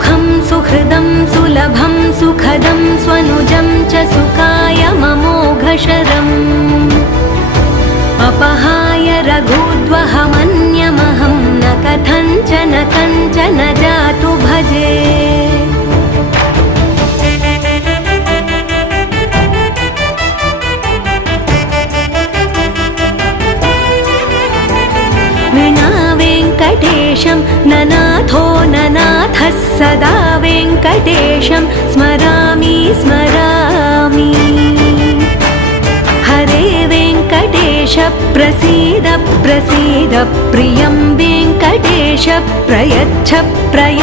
सुखं सुहृदं सुलभं सुखदं स्वनुजं च सुखाय ममोघशरम् अपहाय रघुद्वहमन्यमहं न कथञ्चन कञ्चन जातु भजे। विना वेङ्कटेशं ननाथो ननाथः सदा वेङ्कटेशं स्मरामि स्मरामि। हरे वेङ्कटेश प्रसीद प्रसीद प्रियं वेङ्कटेश प्रयच्छ प्रयच्छ।